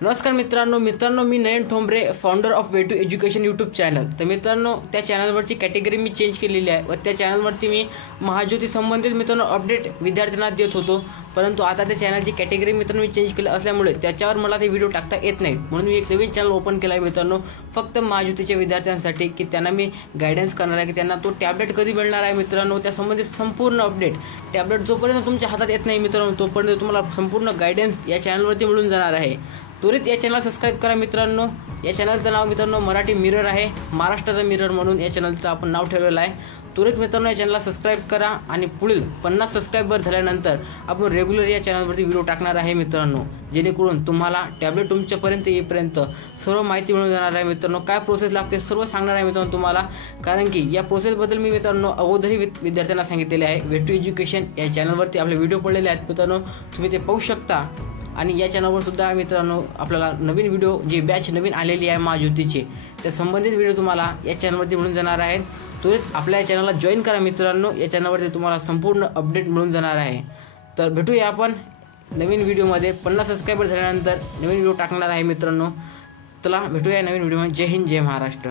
नमस्कार मित्रांनो मी Nayan Thombare, founder of way to education YouTube channel. तर मित्रांनो, त्या चॅनलवरची कॅटेगरी मी चेंज केलेली आहे व त्या चॅनलवरती मी महाज्योती संबंधित मित्रांनो अपडेट विद्यार्थ्यांना देत होतो, परंतु आता त्या चॅनलची कॅटेगरी मित्रांनो मी चेंज केली असल्यामुळे त्याच्यावर मला ते व्हिडिओ टाकता येत नाहीत, म्हणून मी एक नवीन चॅनल ओपन केला आहे मित्रांनो, फक्त महाज्योतीच्या विद्यार्थ्यांसाठी की त्यांना मी गायडन्स करणार आहे की त्यांना तो टॅबलेट कधी मिळणार आहे मित्रांनो, त्या संबंधित संपूर्ण अपडेट। टॅबलेट जोपर्यंत तुमच्या हातात येत नाही मित्रांनो, तोपर्यंत तुम्हाला संपूर्ण गायडन्स या चॅनलवरती मिळून जाणार आहे। त्वरित या चॅनलला सबस्क्राइब करा मित्रांनो। या चॅनलचं नाव मित्रांनो मराठी मिरर आहे, महाराष्ट्राचा मिरर म्हणून या चॅनलचं आपण नाव ठेवलेलं आहे। त्वरित मित्रांनो या चॅनलला सबस्क्राइब करा आणि पुढील 50 सबस्क्राइबर झाल्यानंतर आपण रेग्युलर या चॅनलवरती व्हिडिओ टाकणार आहे मित्रांनो, जेणेकरून तुम्हाला टॅबलेट तुमच्यापर्यंत येईपर्यंत सर्व माहिती मिळून जाणार आहे मित्रांनो। काय प्रोसेस लागते सर्व सांगणार आहे मित्रांनो तुम्हाला, कारण की या प्रोसेसबद्दल मी मित्रांनो अगोदरही विद्यार्थ्यांना सांगितलेले आहे। वे टू एज्युकेशन या चॅनलवरती आपले व्हिडिओ पडलेले आहेत मित्रांनो, तुम्ही ते पाहू शकता। आणि या चॅनलवर सुद्धा मित्रांनो आपल्याला नवीन व्हिडिओ जे बॅच नवीन आलेली आहे महाज्योतीचे, त्या संबंधित व्हिडिओ तुम्हाला या चॅनलवरती मिळून जाणार आहेत। त्वरित आपल्या चॅनलला जॉईन करा मित्रांनो, या चॅनलवरती तुम्हाला संपूर्ण अपडेट मिळून जाणार आहे। तर भेटूया आपण नवीन व्हिडिओमध्ये। 50 सबस्क्राइबर झाल्यानंतर नवीन व्हिडिओ टाकणार आहे मित्रांनो। चला भेटूया नवीन व्हिडिओमध्ये। जय हिंद, जय महाराष्ट्र।